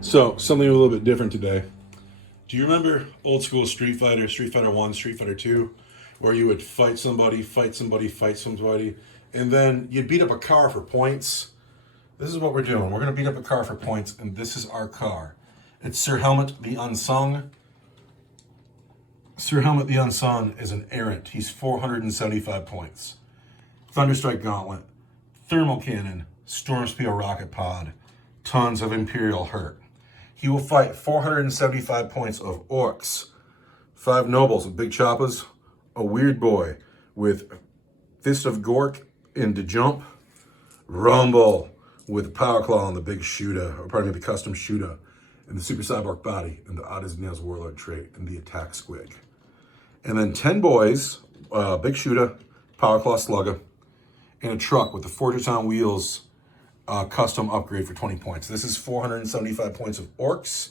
So, something a little bit different today. Do you remember old school Street Fighter, Street Fighter 1, Street Fighter 2, where you would fight somebody, and then you'd beat up a car for points? This is what we're doing. We're going to beat up a car for points, and this is our car. It's Sir Helmut the Unsung. Sir Helmut the Unsung is an errant. He's 475 points. Thunderstrike Gauntlet, Thermal Cannon, Storm Spear Rocket Pod, tons of Imperial Hurt. He will fight 475 points of Orcs, 5 Nobles with big choppas, a Weird Boy with Fist of Gork into Jump, Rumble with Power Claw on the big shooter, or pardon me, the custom shooter, and the Super Cyborg Body, and the Odd as Nails Warlord trait, and the Attack Squig. And then 10 boys, big shooter, Power Claw Slugger, and a truck with the Fortress on Wheels custom upgrade for 20 points. This is 475 points of Orcs.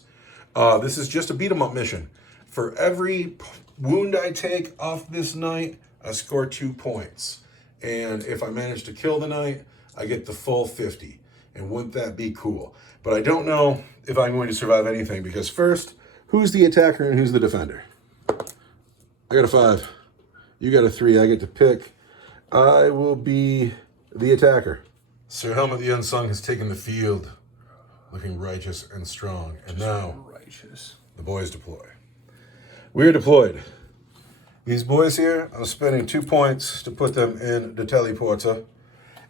This is just a beat 'em up mission. For every wound I take off this knight, I score 2 points. And if I manage to kill the knight, I get the full 50. And wouldn't that be cool? But I don't know if I'm going to survive anything, because first, who's the attacker and who's the defender? I got a 5. You got a 3. I get to pick. I will be the attacker. Sir Helmut the Unsung has taken the field, looking righteous and strong. And now, the boys deploy. We're deployed. These boys here, I'm spending 2 points to put them in the teleporter.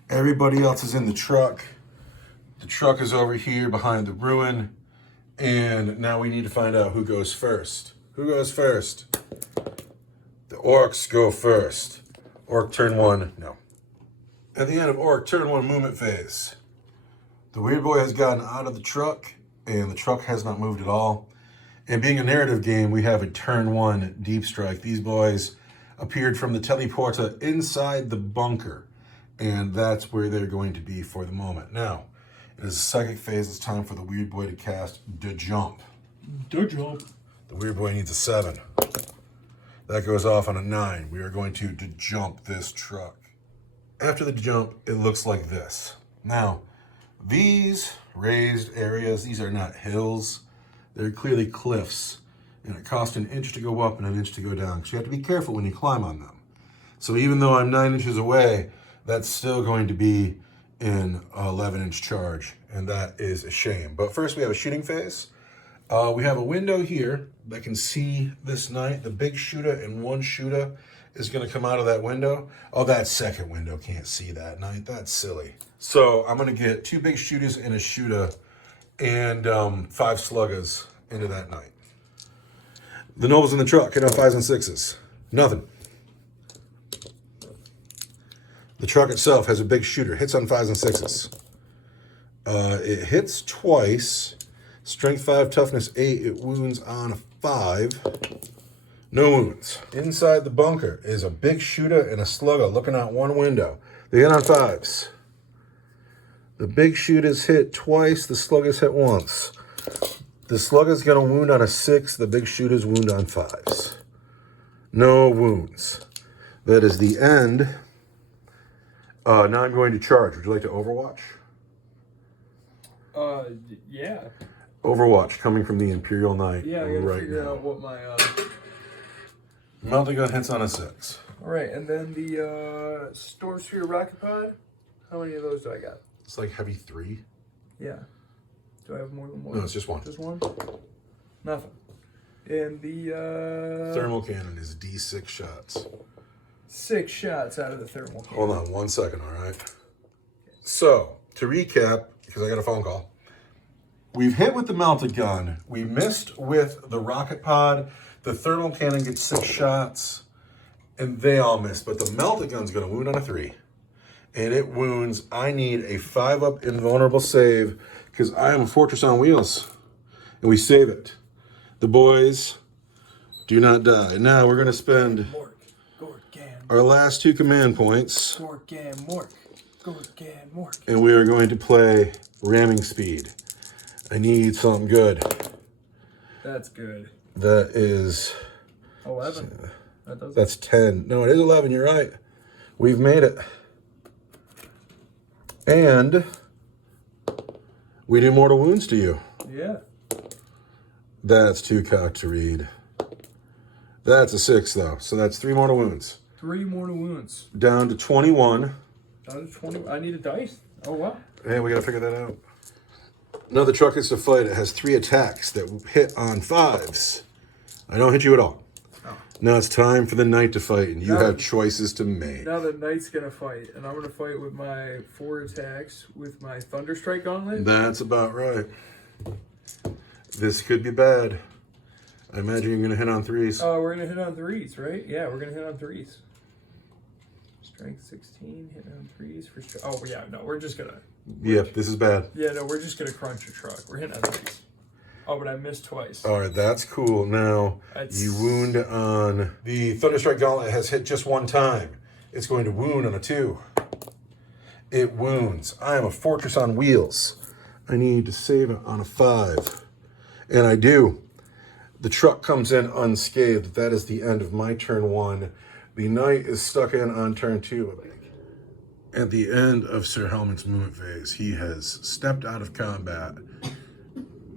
Everybody else is in the truck. The truck is over here behind the ruin. And now we need to find out who goes first. Who goes first? The Orcs go first. Orc turn 1, no. At the end of Orc turn 1 movement phase, the Weird Boy has gotten out of the truck, and the truck has not moved at all. And being a narrative game, we have a turn 1 deep strike. These boys appeared from the teleporter inside the bunker, and that's where they're going to be for the moment. Now, it is a psychic phase. It's time for the Weird Boy to cast the jump. The jump. The Weird Boy needs a 7. That goes off on a 9. We are going to jump this truck. After the jump, it looks like this. Now, these raised areas, these are not hills. They're clearly cliffs. And it costs an inch to go up and an inch to go down. So you have to be careful when you climb on them. So even though I'm 9 inches away, that's still going to be in 11-inch charge. And that is a shame. But first we have a shooting phase. We have a window here that can see this knight. The big shooter and 1 shooter is going to come out of that window. Oh, that second window can't see that knight. That's silly. So I'm going to get 2 big shooters and a shooter and 5 sluggers into that knight. The nobles in the truck hit on 5s and 6s. Nothing. The truck itself has a big shooter. Hits on 5s and 6s. It hits twice. Strength 5, toughness 8. It wounds on a 5. No wounds. Inside the bunker is a big shooter and a slugger looking out 1 window. They hit on 5s. The big shooters hit twice. The sluggers hit once. The slugger's going to wound on a 6. The big shooters wound on 5s. No wounds. That is the end. Now I'm going to charge. Would you like to Overwatch? Yeah. Overwatch coming from the Imperial Knight. Yeah, I gotta right figure now. out what my Melting gun hits on a 6. Alright, and then the Storm Sphere Rocket Pod. How many of those do I got? It's like heavy 3. Yeah. Do I have more than 1? No, it's just 1. Just 1? Nothing. And the Thermal cannon is D6 shots. 6 shots out of the thermal cannon. Hold on 1 second, all right? So, to recap, because I got a phone call. We've hit with the melted gun. We missed with the rocket pod. The thermal cannon gets 6 shots, and they all missed. But the melted gun's going to wound on a 3. And it wounds. I need a 5-up invulnerable save, because I am a fortress on wheels, and we save it. The boys do not die. Now we're going to spend our last 2 command points, and we are going to play ramming speed. I need something good. That's good. That is 11. That's 10. No, it is 11. You're right. We've made it. And we do mortal wounds to you. Yeah. That's too cocked to read. That's a 6, though. So that's 3 mortal wounds. 3 mortal wounds. Down to 21. Down to 20. I need a dice. Oh, wow. Hey, we got to figure that out. Now the truck gets to fight. It has 3 attacks that hit on 5s. I don't hit you at all. Oh. Now it's time for the knight to fight, and you have choices to make. Now the knight's going to fight, and I'm going to fight with my 4 attacks with my Thunderstrike Gauntlet. That's about right. This could be bad. I imagine you're going to hit on 3s. Oh, we're going to hit on 3s, right? Yeah, we're going to hit on 3s. Strength 16, hitting on 3s for strength. Oh, yeah, no, we're just going to... Yeah, this is bad. Yeah, no, we're just going to crunch a truck. We're hitting on 3s. Oh, but I missed twice. All right, that's cool. Now, you wound on... The Thunderstrike Gauntlet has hit just 1 time. It's going to wound on a 2. It wounds. I am a fortress on wheels. I need to save it on a 5. And I do. The truck comes in unscathed. That is the end of my turn 1. The knight is stuck in on turn 2. At the end of Sir Helmut's movement phase, he has stepped out of combat,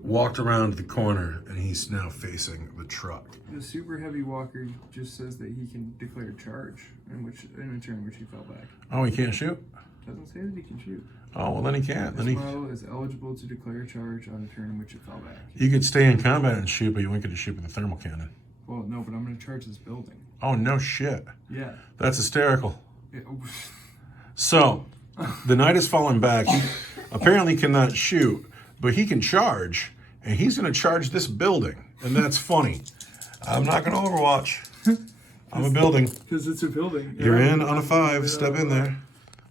walked around the corner, and he's now facing the truck. The super heavy walker just says that he can declare charge in a turn in which he fell back. Oh, he can't shoot? Doesn't say that he can shoot. Oh, well then he can't. This model is eligible to declare charge on a turn in which it fell back. You could stay in combat and shoot, but you won't get to shoot with a thermal cannon. Well, no, but I'm going to charge this building. Oh, no shit. Yeah. That's hysterical. Yeah. So, the knight has fallen back. He apparently cannot shoot, but he can charge, and he's going to charge this building, and that's funny. I'm not going to Overwatch. I'm a building. Because it's a building. You're in on a 5. Step in there.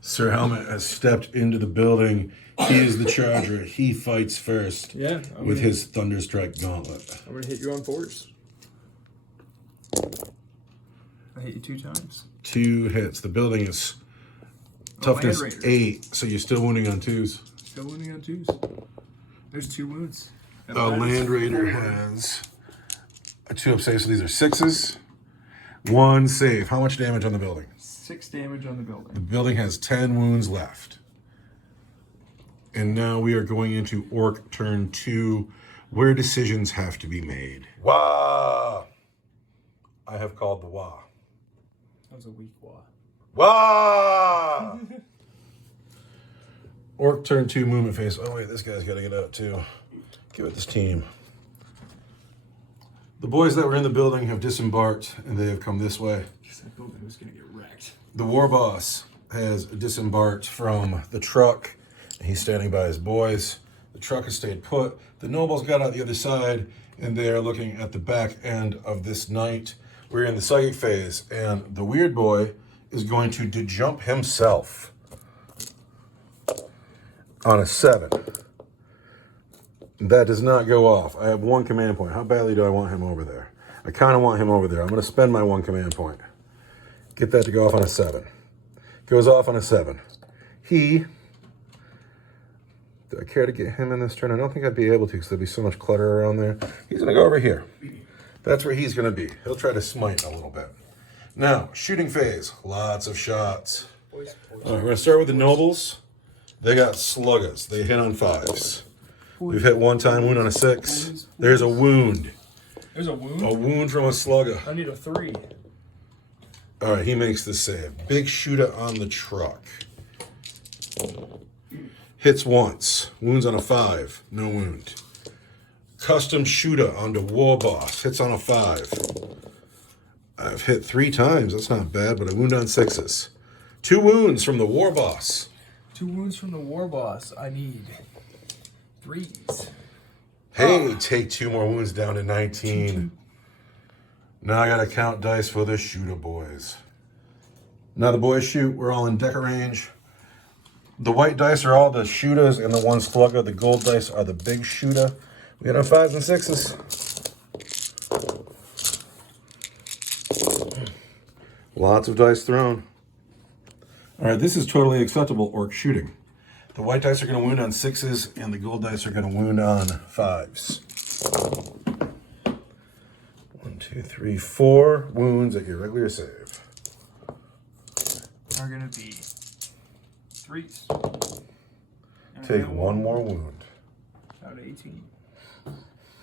Sir Helmut has stepped into the building. He is the charger. He fights first with his Thunderstrike Gauntlet. I'm going to hit you on 4s. I hit you 2 times. 2 hits. The building is toughness 8, so you're still wounding on 2s. Still wounding on 2s. There's 2 wounds. The Land Raider has a 2 up save, so these are 6s. 1 save. How much damage on the building? 6 damage on the building. The building has 10 wounds left. And now we are going into Orc turn 2, where decisions have to be made. Wah! I have called the wah. That was a weak wah. Wah! Orc turn 2 movement phase. Oh wait, this guy's got to get out too. Give it this team. The boys that were in the building have disembarked, and they have come this way. That building was going to get wrecked. The war boss has disembarked from the truck, and he's standing by his boys. The truck has stayed put. The nobles got out the other side, and they are looking at the back end of this knight. We're in the psychic phase, and the weird boy is going to jump himself on a 7. That does not go off. I have 1 command point. How badly do I want him over there? I kind of want him over there. I'm going to spend my 1 command point. Get that to go off on a 7. Goes off on a 7. Do I care to get him in this turn? I don't think I'd be able to because there'd be so much clutter around there. He's going to go over here. That's where he's going to be. He'll try to smite a little bit. Now, shooting phase. Lots of shots. All right, we're going to start with the nobles. They got sluggas. They hit on 5s. We've hit 1 time, wound on a 6. There's a wound. There's a wound? A wound from a slugga. I need a 3. All right, he makes the save. Big shooter on the truck. Hits once. Wounds on a 5. No wound. Custom shooter onto war boss. Hits on a 5. I've hit 3 times. That's not bad, but I wound on 6s. 2 wounds from the war boss. 2 wounds from the war boss. I need 3s. Hey, take 2 more wounds down to 19. Now I gotta count dice for the shooter boys. Now the boys shoot. We're all in decker range. The white dice are all the shooters and the one slugger. The gold dice are the big shooter. We got our 5s and 6s. Lots of dice thrown. All right, this is totally acceptable orc shooting. The white dice are going to wound on 6s, and the gold dice are going to wound on 5s. 1, 2, 3, 4 wounds at your regular save. Are going to be 3s. Take one more wound. Out of 18.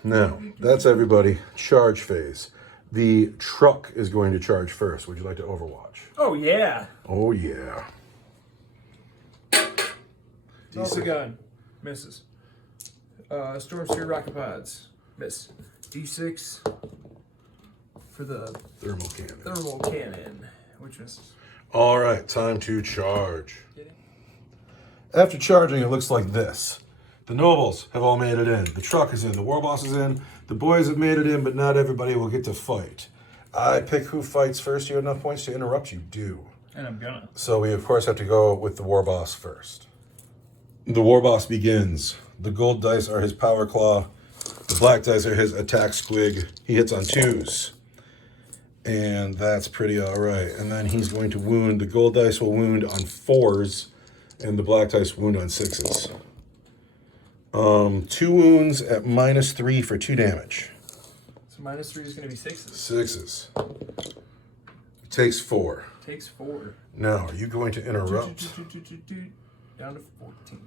Now, that's everybody. Charge phase. The truck is going to charge first. Would you like to overwatch? Oh, yeah. Oh, yeah. Delta gun. Misses. Storm Spear Rocket Pods. Miss. D6 for the Thermal cannon. thermal cannon, which misses. All right, time to charge. After charging, it looks like this. The nobles have all made it in. The truck is in. The war boss is in. The boys have made it in, but not everybody will get to fight. I pick who fights first. You have enough points to interrupt. You do. And I'm gonna. So we, of course, have to go with the war boss first. The war boss begins. The gold dice are his power claw. The black dice are his attack squig. He hits on 2s. And that's pretty all right. And then he's going to wound. The gold dice will wound on 4s, and the black dice wound on 6s. 2 wounds at -3 for 2 damage. So -3 is going to be 6s. 6s. Takes 4. Takes 4. Now, are you going to interrupt? Down to 14.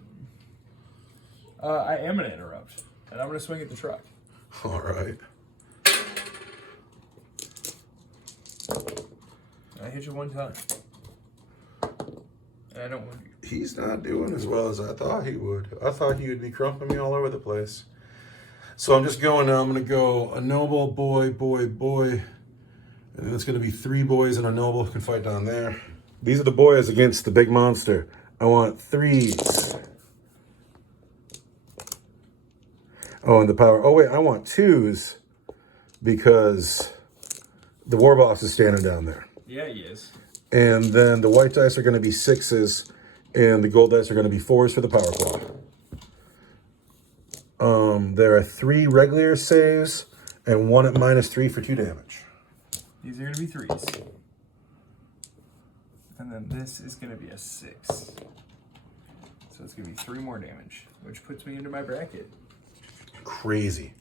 I am going to interrupt, and I'm going to swing at the truck. All right. I hit you 1 time. And I don't wound you. He's not doing as well as I thought he would. I thought he would be crumping me all over the place. So I'm just going now. I'm going to go a noble, boy, boy, boy. And then it's going to be 3 boys and a noble who can fight down there. These are the boys against the big monster. I want 3s. Oh, and the power. Oh, wait, I want 2s because the war boss is standing down there. Yeah, he is. And then the white dice are going to be 6s, and the gold dice are going to be 4s for the power claw. There are 3 regular saves and 1 at -3 for 2 damage. These are going to be 3s. And then this is going to be a 6. So it's going to be 3 more damage, which puts me into my bracket. Crazy.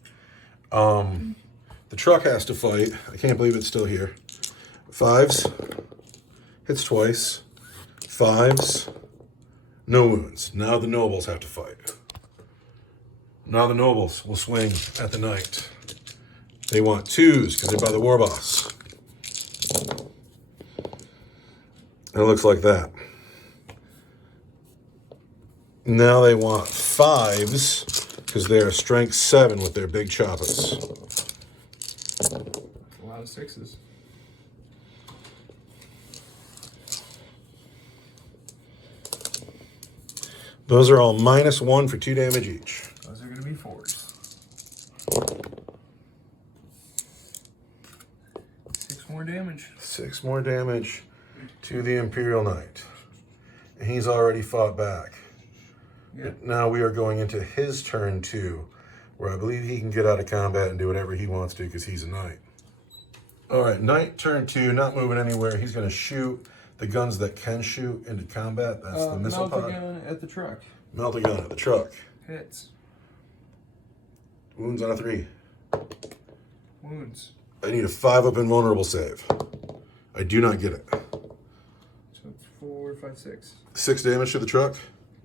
The truck has to fight. I can't believe it's still here. 5s. Hits twice. 5s. No wounds. Now the nobles have to fight. Now the nobles will swing at the knight. They want 2s because they're by the war boss. And it looks like that. Now they want 5s because they're strength 7 with their big choppers. A lot of 6s. Those are all -1 for 2 damage each. Those are going to be 4s. 6 more damage. 6 more damage to the Imperial Knight. And he's already fought back. Yep. Now we are going into his turn 2, where I believe he can get out of combat and do whatever he wants to because he's a knight. All right, knight turn 2, not moving anywhere. He's going to shoot the guns that can shoot into combat. That's the missile pod. Melt again at the truck. Melt a gun at the truck. Hits. Wounds on a 3. Wounds. I need a 5 up invulnerable save. I do not get it. So it's 4, 5, 6. 6 damage to the truck.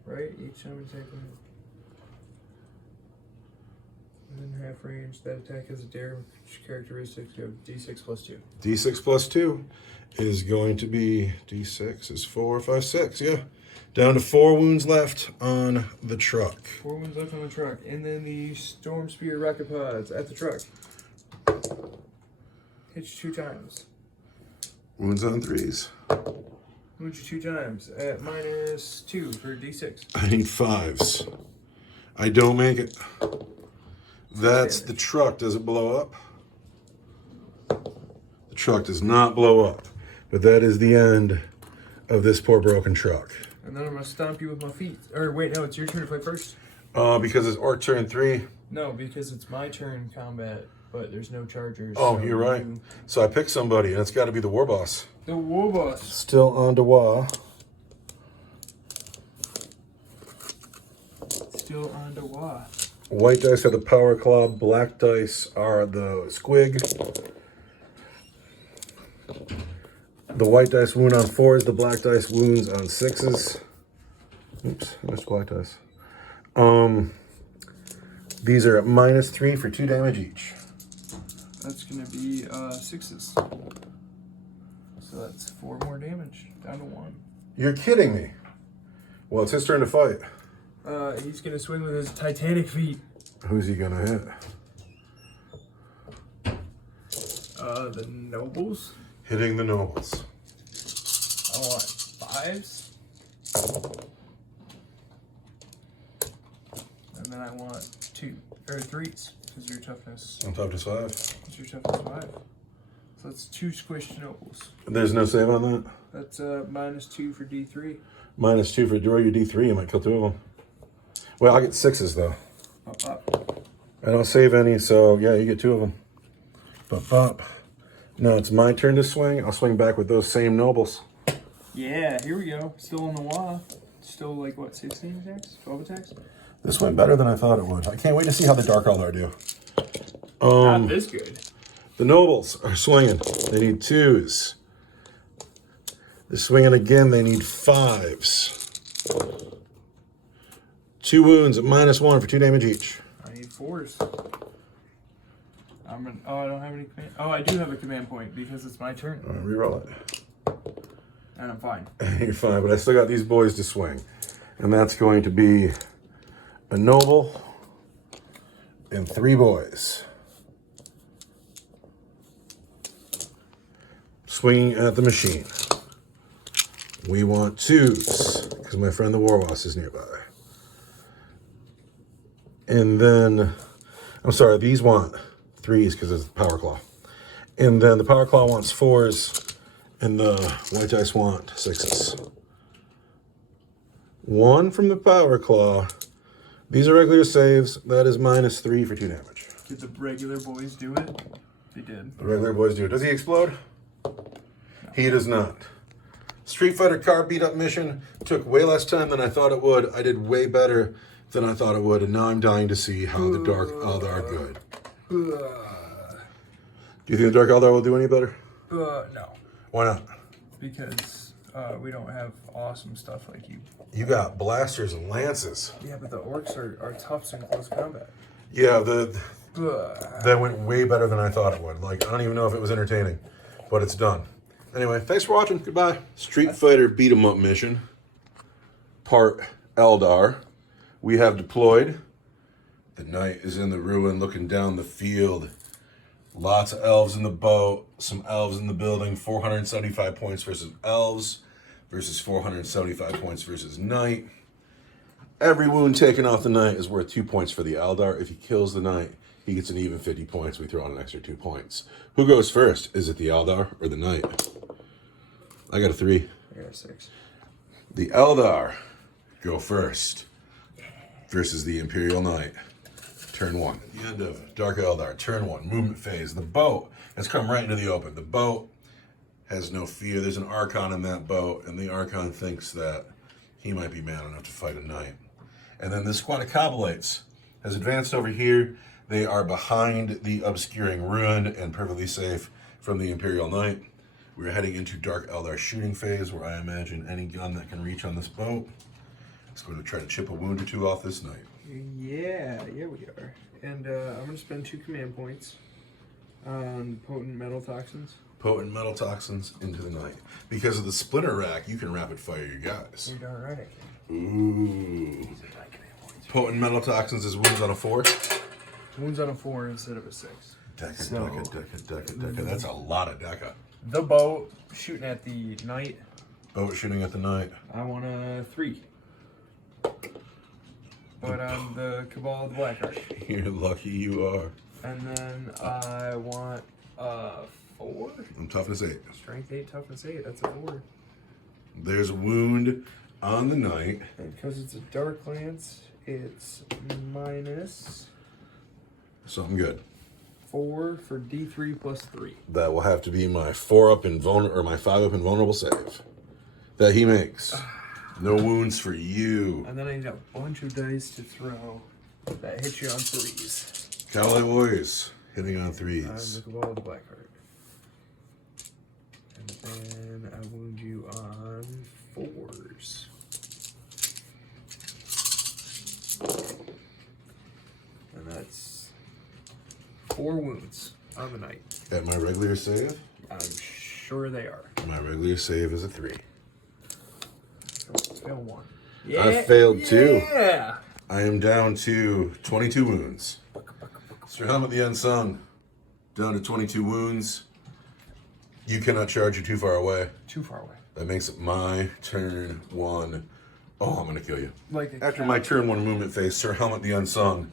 Right? Each time we take one. Within half range, that attack has a damage characteristics. You have D6 plus 2. D6 plus 2 is going to be, D6 is 4, 5, 6, yeah. Down to 4 wounds left on the truck. 4 wounds left on the truck. And then the Storm Spear Rocket Pods at the truck. Hit you 2 times. Wounds on 3s. Wound you 2 times at -2 for D6. I need 5s. I don't make it. That's the truck. Does it blow up? The truck does not blow up. But that is the end of this poor broken truck. And then I'm gonna stomp you with my feet. Or wait, no, it's your turn to play first. Because it's Orc turn 3. No, because it's my turn combat, but there's no chargers. Oh, so you're right. So I picked somebody, and it's got to be the War Boss. The War Boss. Still on Dewa. Still on the wall. White dice are the Power Claw. Black dice are the Squig. The white dice wound on 4s. The black dice wounds on 6s. Oops, I missed black dice. These are at -3 for 2 damage each. That's gonna be 6s. So that's 4 more damage, down to 1. You're kidding me. Well, it's his turn to fight. He's gonna swing with his Titanic feet. Who's he gonna hit? The nobles. Hitting the nobles. I want 5s. And then I want 3s, because your toughness. On toughness 5. Because your toughness 5. So that's 2 squished nobles. There's no save on that? That's -2 for D3. -2 for draw your D3. You might kill 2 of them. Well, I'll get 6s though. Up, up. I don't save any, so yeah, you get 2 of them. Bop. Now it's my turn to swing. I'll swing back with those same nobles. Yeah, here we go. Still on the wall. Still like what, 16 attacks? 12 attacks? This went better than I thought it would. I can't wait to see how the Dark Eldar do. Not this good. The nobles are swinging. They need 2s. They're swinging again. They need 5s. 2 wounds at -1 for 2 damage each. I need 4s. I don't have any command. Oh, I do have a command point because it's my turn. All right, reroll it. And I'm fine. You're fine, but I still got these boys to swing. And that's going to be a noble and 3 boys. Swinging at the machine. We want 2s, because my friend the War Boss is nearby. And then, I'm sorry, these want 3s because it's the Power Claw. And then the Power Claw wants 4s, and the white dice want 6s. 1 from the Power Claw. These are regular saves. That is -3 for 2 damage. Did the regular boys do it? They did. The regular boys do it. Does he explode? No. He does not. Street Fighter car beat up mission took way less time than I thought it would. I did way better than I thought it would, and now I'm dying to see how the Dark Eldar are good. Do you think the Dark Eldar will do any better? No. Why not? Because we don't have awesome stuff like you. You got blasters and lances. Yeah, but the orcs are tough in close combat. Yeah, that went way better than I thought it would. Like, I don't even know if it was entertaining, but it's done. Anyway, thanks for watching. Goodbye. Street Fighter beat 'em up mission, part Eldar. We have deployed. The knight is in the ruin looking down the field. Lots of elves in the boat, some elves in the building. 475 points versus elves versus 475 points versus knight. Every wound taken off the knight is worth 2 points for the Eldar. If he kills the knight, he gets an even 50 points. We throw on an extra 2 points. Who goes first? Is it the Eldar or the knight? I got a 3. I got a 6. The Eldar go first versus the Imperial Knight. Turn 1. At the end of Dark Eldar, turn 1, movement phase. The boat has come right into the open. The boat has no fear. There's an Archon in that boat, and the Archon thinks that he might be man enough to fight a knight. And then this squad of Kabalites has advanced over here. They are behind the obscuring ruin and perfectly safe from the Imperial Knight. We're heading into Dark Eldar shooting phase, where I imagine any gun that can reach on this boat is going to try to chip a wound or 2 off this knight. Yeah, we are. And I'm going to spend 2 command points on potent metal toxins. Potent metal toxins into the knight. Because of the splinter rack, you can rapid fire your guys. You're darn right. Ooh. Potent metal toxins is wounds on a 4. Wounds on a 4 instead of a 6. Deca. That's a lot of deca. The boat shooting at the knight. Boat shooting at the knight. I want a 3. But I'm the Cabal of the Blackheart. You're lucky you are. And then I want a 4. I'm toughness 8. Strength 8, toughness 8. That's a 4. There's a wound on the night. And because it's a dark lance, it's minus Something good. 4 for D3 plus 3. That will have to be my 4-up or my 5-up invulnerable save that he makes. No wounds for you. And then I need a bunch of dice to throw that hit you on 3s. Cowboy boys hitting on 3s. Look at all the black card. And then I wound you on 4s. And that's 4 wounds on the night. At my regular save? I'm sure they are. My regular save is a 3. Fail 1. I failed 2. Yeah. I am down to 22 wounds. Sir Helmut the Unsung, down to 22 wounds. You cannot charge, you're too far away. Too far away. That makes it my turn 1. Oh, I'm going to kill you. Like After my turn 1 movement phase, Sir Helmut the Unsung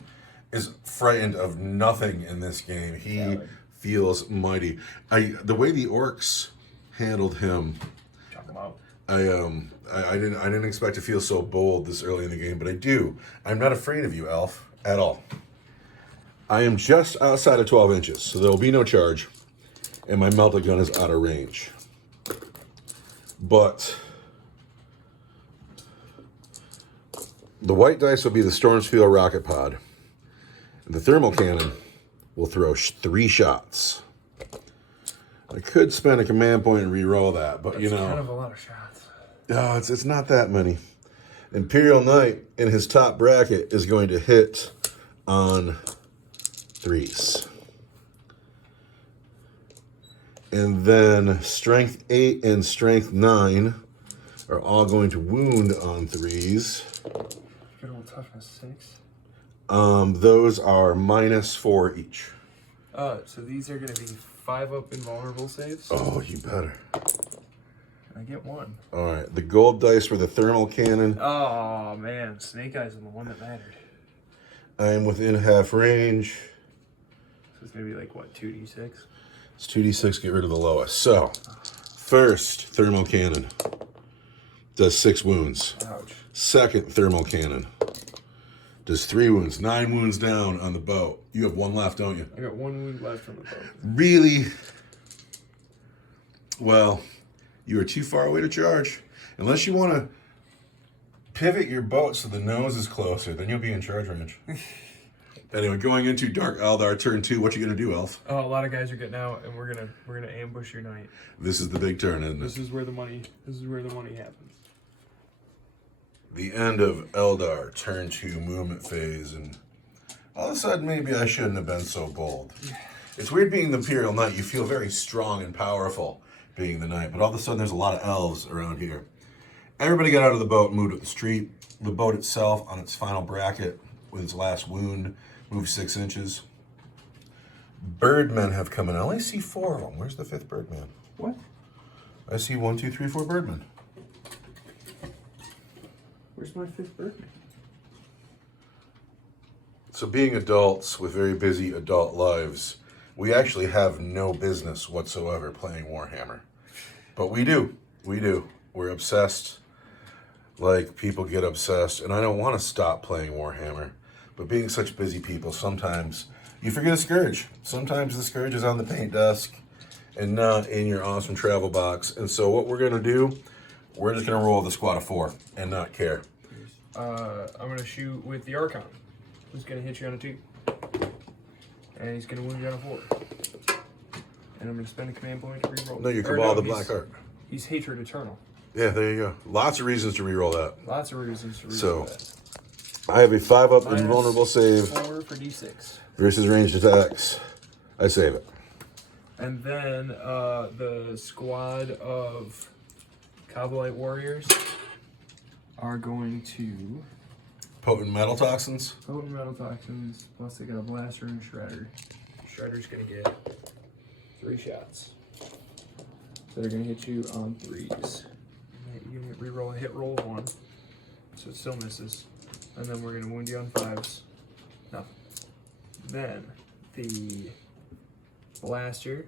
is frightened of nothing in this game. He feels mighty. The way the orcs handled him, Talk him out. I didn't expect to feel so bold this early in the game, but I do. I'm not afraid of you, Elf, at all. I am just outside of 12 inches, so there will be no charge, and my melta gun is out of range. But the white dice will be the Stormspear rocket pod. The thermal cannon will throw 3 shots. I could spend a command point and re-roll that, but That's kind of a lot of shots. No, it's not that many. Imperial Knight in his top bracket is going to hit on 3s. And then Strength 8 and Strength 9 are all going to wound on 3s. Good old toughness 6. Those are -4 each. So these are going to be 5-up invulnerable saves. Oh, you better. I get 1. All right, the gold dice for the thermal cannon. Oh man, Snake Eyes is the one that mattered. I am within half range. So it's going to be like, what, 2d6? It's 2d6, get rid of the lowest. So, first thermal cannon does 6 wounds. Ouch. Second thermal cannon does 3 wounds. 9 wounds down on the boat. You have 1 left, don't you? I got 1 wound left from the boat. Really? Well, you are too far away to charge. Unless you want to pivot your boat so the nose is closer, then you'll be in charge range. Anyway, going into Dark Eldar turn 2, what you gonna do, Elf? Oh, a lot of guys are getting out, and we're gonna ambush your knight. This is the big turn, isn't it? This is where the money happens. The end of Eldar turn 2 movement phase, and all of a sudden maybe I shouldn't have been so bold. It's weird being the Imperial Knight. You feel very strong and powerful being the knight, but all of a sudden there's a lot of elves around here. Everybody got out of the boat and moved up the street. The boat itself, on its final bracket, with its last wound, moved 6 inches. Birdmen have come in. I only see 4 of them. Where's the 5th birdman? What? I see 1, 2, 3, 4 birdmen. Where's my 5th birthday? So being adults with very busy adult lives, we actually have no business whatsoever playing Warhammer. But we do. We do. We're obsessed like people get obsessed. And I don't want to stop playing Warhammer. But being such busy people, sometimes you forget a Scourge. Sometimes the Scourge is on the paint desk and not in your awesome travel box. And so what we're going to do, we're just going to roll the squad of 4 and not care. I'm going to shoot with the Archon, who's going to hit you on a 2. And he's going to wound you on a 4. And I'm going to spend a command point to reroll. No, you Cabal the Black Heart. He's Hatred Eternal. Yeah, there you go. Lots of reasons to reroll that. Lots of reasons to reroll So, that. I have a 5-up Minus invulnerable save 4 for D6. versus ranged attacks. I save it. And then the squad of Cowboy Warriors are going to Potent metal toxins. potent metal toxins, plus they got a blaster and a shredder. Shredder's gonna get 3 shots. So they're gonna hit you on 3s. You can reroll a hit roll of 1, so it still misses. And then we're gonna wound you on 5s. Nothing. Then the blaster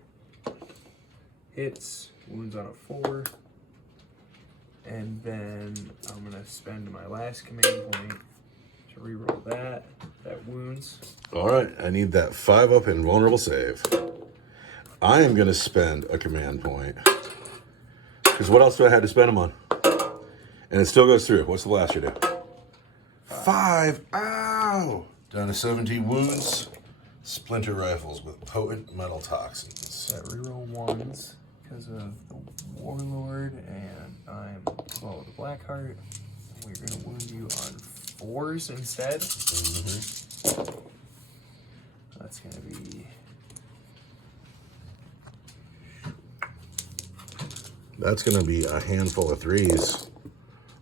hits, wounds on a 4. And then I'm gonna spend my last command point to reroll that. That wounds. All right, I need that 5-up invulnerable save. I am gonna spend a command point. Because what else do I have to spend them on? And it still goes through. What's the blaster do? 5. Ow! Down to 17 wounds. Splinter rifles with potent metal toxins. That reroll ones because of the Warlord, and I'm well the Blackheart. We're gonna wound you on 4s instead. Mm-hmm. That's gonna be. That's gonna be a handful of 3s.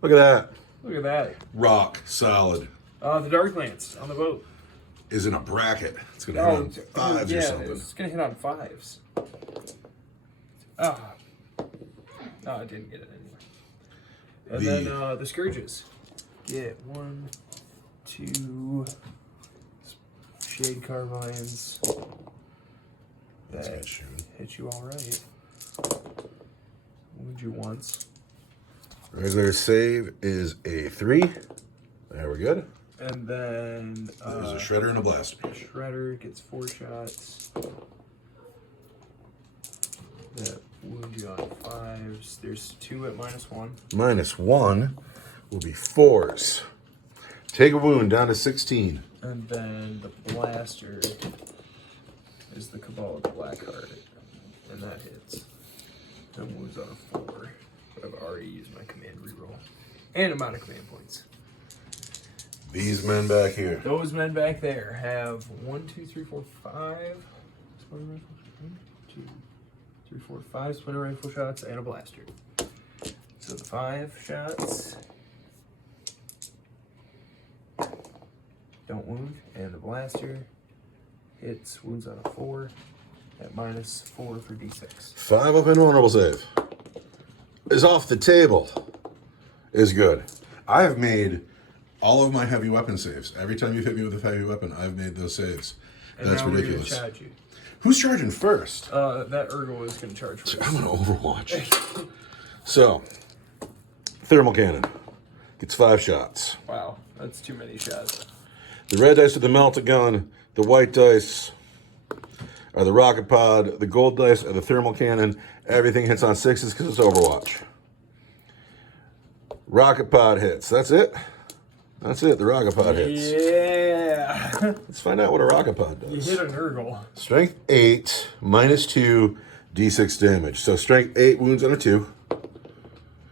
Look at that. Look at that. Rock solid. The Dark Lance on the boat. Is in a bracket. It's gonna hit on 5s or something. It's gonna hit on 5s. Ah. No, I didn't get it anyway. And then the Scourges. Get 1, 2 Shade Carbines. That's That good shooting. hit you all right. Wound you once. Regular save is a 3. There, we're good. And then There's a shredder and a blaster. Shredder gets 4 shots. That wound you on 5s. There's 2 at -1. -1 will be 4s. Take a wound down to 16. And then the blaster is the Cabal of the Blackheart. And that hits. And wounds on a 4. But I've already used my command reroll. And amount of command points. These men back here. Those men back there have 1, 2, 3, 4, 5 splinter rifle. 1, 2, 3, 4, 5 splinter rifle shots and a blaster. So the 5 shots don't wound, and the blaster hits wounds on a 4 at -4 for D6. 5-up invulnerable save is off the table. Is good. I have made all of my heavy weapon saves. Every time you've hit me with a heavy weapon, I've made those saves. And That's now ridiculous. We're gonna charge you. Who's charging first? That Urgle is going to charge first. I'm gonna Overwatch. So, thermal cannon gets 5 shots. Wow, that's too many shots. The red dice are the melta gun. The white dice are the rocket pod. The gold dice are the thermal cannon. Everything hits on 6s because it's Overwatch. Rocket pod hits. That's it. That's it. The rocket pod hits. Yeah. Let's find out what a rocket pod You does. hit an Urgle. Strength 8, -2, D6 damage. So strength 8 wounds on a 2.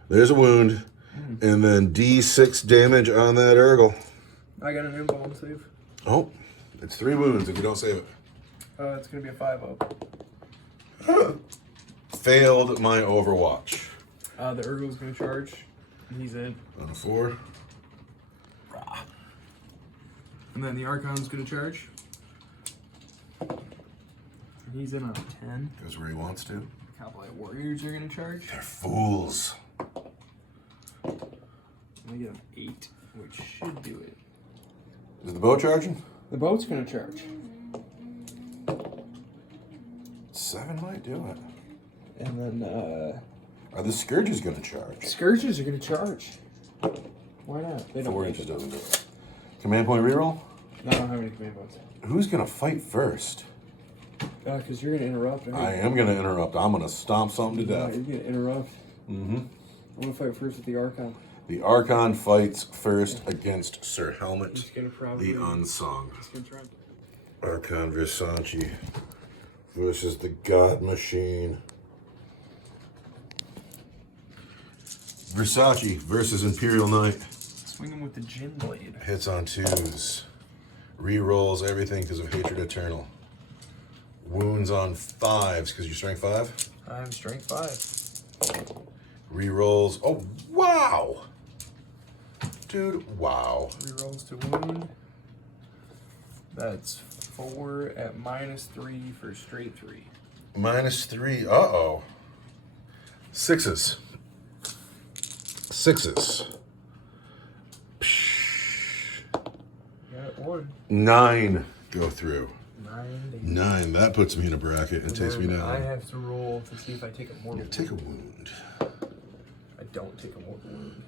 There's a wound. And then D6 damage on that Urgle. I got an embalm save. Oh, it's 3 wounds if you don't save it. It's going to be a 5-up. Failed my Overwatch. The Urgle's going to charge. And he's in. On a 4. And then the Archon's going to charge. And he's in on a 10. Goes where he wants to. Cowboy Warriors are going to charge. They're fools. I'm going to get an 8, which should do it. Is the bow charging? The boat's going to charge. 7 might do it. And then Are the Scourges going to charge? Scourges are going to charge. Why not? They don't 4 need inches it. doesn't do it. Command point reroll? No, I don't have any command points. Who's going to fight first? Because you're going to interrupt. Right? I am going to interrupt. I'm going to stomp something to You're death. going to interrupt. Mm-hmm. I'm going to fight first with the Archon. The Archon fights first against Sir Helmut He's going to probably... the Unsung. He's going to try. Archon Versace versus the God Machine. Versace versus Imperial Knight. Swing him with the Gin Blade. Hits on 2s. Rerolls everything because of Hatred Eternal. Wounds on 5s because you're strength 5. I'm strength 5. Rerolls. Oh, wow! Dude, wow. Rerolls to wound. That's 4 at -3 for straight 3. -3. Uh-oh. 6s. 6s. Got 1. 9 go through. 9. 9. That puts me in a bracket and takes me I down. have to roll to see if I take a more. Yeah, take a wound. I don't take a mortal wound.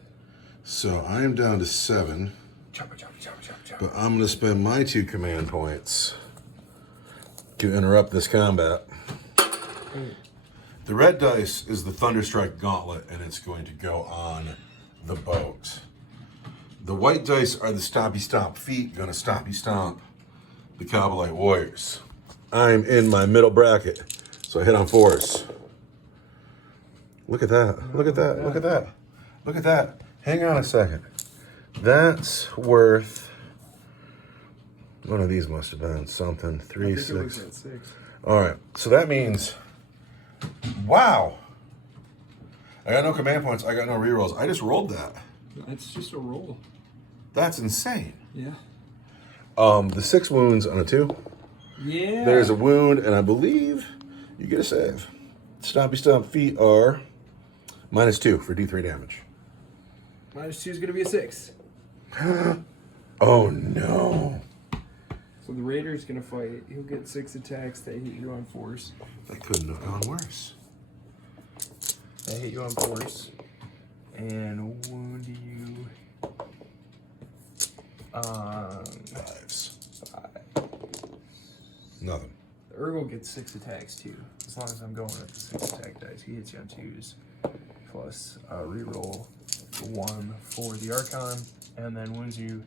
So I am down to 7. Chopper, chopper, chopper, chopper, chopper. But I'm going to spend my 2 command points to interrupt this combat. The red dice is the Thunderstrike Gauntlet, and it's going to go on the boat. The white dice are the Stompy Stomp feet, going to Stompy Stomp the Cowboy Warriors. I'm in my middle bracket, so I hit on 4s. Look at that. Look at that. Look at that. Look at that. Hang on a second. That's worth... One of these must have been something. 3, 6. It was at 6. All right. So that means... Wow. I got no command points. I got no rerolls. I just rolled that. It's just a roll. That's insane. Yeah. The 6 wounds on a 2. Yeah. There's a wound, and I believe you get a save. Stompy Stomp feet are -2 for D3 damage. -2 is going to be a 6. Oh, no. So the Raider's going to fight. He'll get 6 attacks that hit you on force. That couldn't have gone worse. They hit you on force. And wound you on 5s. 5. Nothing. The Urgle gets 6 attacks too. As long as I'm going with the 6 attack dice. He hits you on 2s. Plus reroll 1 for the Archon. And then wounds you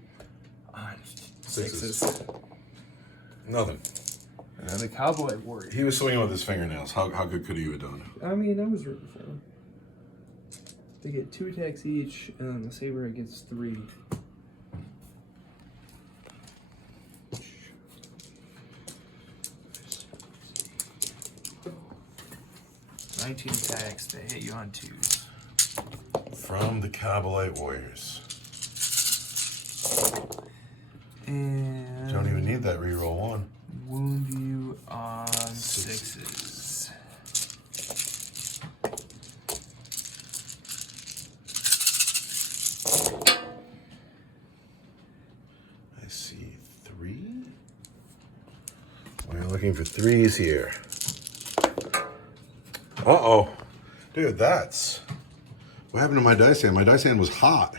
on 6s. Nothing. And the Cowboy Warrior. He was swinging with his fingernails. How good could he have done? I mean, I was rooting for him. They get 2 attacks each, and then the Saber gets 3. 19 attacks that hit you on 2s. From the Cowboy Warriors. And Don't even need that reroll 1. wound you on 6s. I see 3. We're looking for 3s here. Uh-oh. Dude, that's... What happened to my dice hand? My dice hand was hot.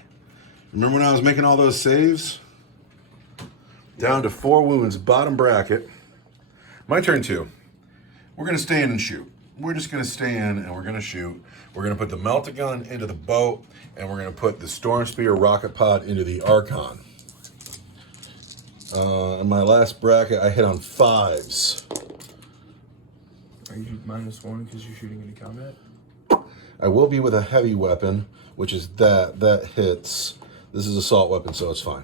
Remember when I was making all those saves? Down to 4 wounds, bottom bracket. My turn 2. We're going to stay in and shoot. We're just going to stay in and we're going to shoot. We're going to put the Melt-A-Gun into the boat, and we're going to put the Storm Spear rocket pod into the Archon. In my last bracket, I hit on 5s. Are you -1 because you're shooting into combat? I will be with a heavy weapon, which is that. That hits. This is assault weapon, so it's fine.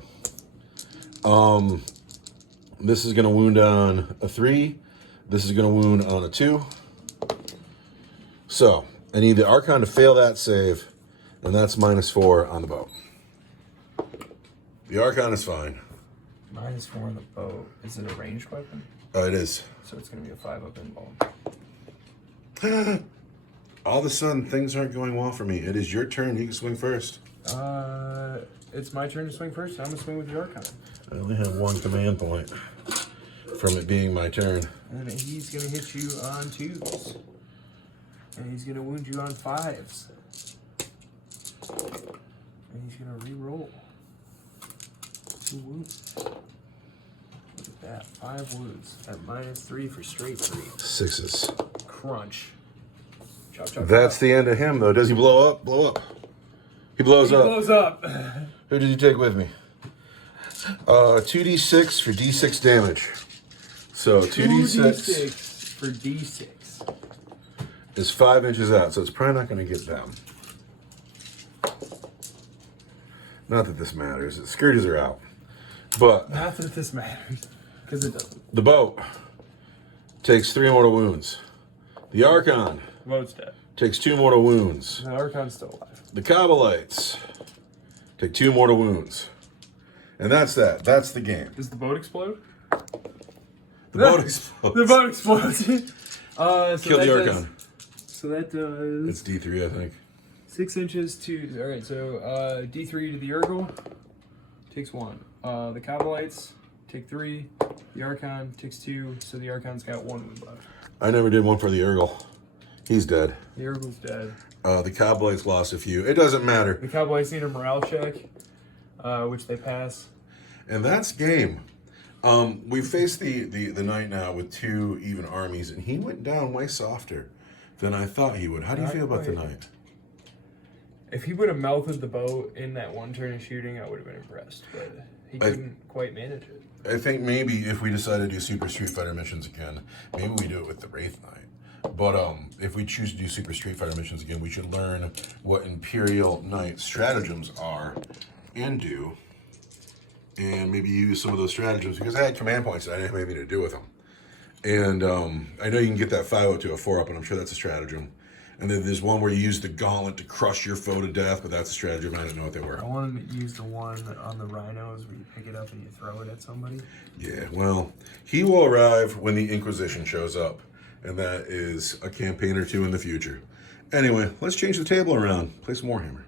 This is going to wound on a 3. This is going to wound on a 2. So, I need the Archon to fail that save, and that's -4 on the boat. The Archon is fine. -4 on the boat. Is it a ranged weapon? It is. So it's going to be a 5-up involved. All of a sudden, things aren't going well for me. It is your turn. You can swing first. It's my turn to swing first. I'm going to swing with the Archon. I only have 1 command point from it being my turn. And he's going to hit you on 2s. And he's going to wound you on 5s. And he's going to re-roll. 2 wounds. Look at that. 5 wounds at -3 for straight 3. 6s. Crunch. Chop, chop, That's chop. the end of him, though. Does he blow up? Blow up. He blows He up. blows up. Who did you take with me? 2d6 for d6 damage. So 2d6 for d6. is 5 inches out, so it's probably not going to get them. Not that this matters. The Scourges are out. But Not that this matters, because it doesn't. the boat takes 3 mortal wounds. The Archon Boat's dead. takes 2 mortal wounds. The Archon's still alive. The Cabalites take 2 mortal wounds. And that's that. That's the game. Does the boat explode? The boat explodes. The boat explodes. So Kill the Archon. So that does It's D3, I think. 6 inches to. All right. So D3 to the Urgle takes 1. The Cabalites take 3. The Archon takes 2. So the Archon's got 1 wound left. I never did one for the Urgle. He's dead. Urgel's dead. The Cowboys lost a few. It doesn't matter. The Cowboys need a morale check, which they pass. And that's game. We faced the knight now with 2 even armies, and he went down way softer than I thought he would. How do you feel about the knight? If he would have melted the boat in that one turn of shooting, I would have been impressed. But he couldn't quite manage it. I think maybe if we decide to do Super Street Fighter missions again, maybe we do it with the Wraith Knight. But if we choose to do Super Street Fighter missions again, we should learn what Imperial Knight stratagems are and do. And maybe use some of those stratagems, because I had command points that I didn't have anything to do with them. And I know you can get that 5-up to a 4-up, and I'm sure that's a stratagem. And then there's one where you use the gauntlet to crush your foe to death, but that's a stratagem. I didn't know what they were. I wanted to use the one on the rhinos where you pick it up and you throw it at somebody. Yeah, well, he will arrive when the Inquisition shows up, and that is a campaign or 2 in the future. Anyway, let's change the table around. Play some Warhammer.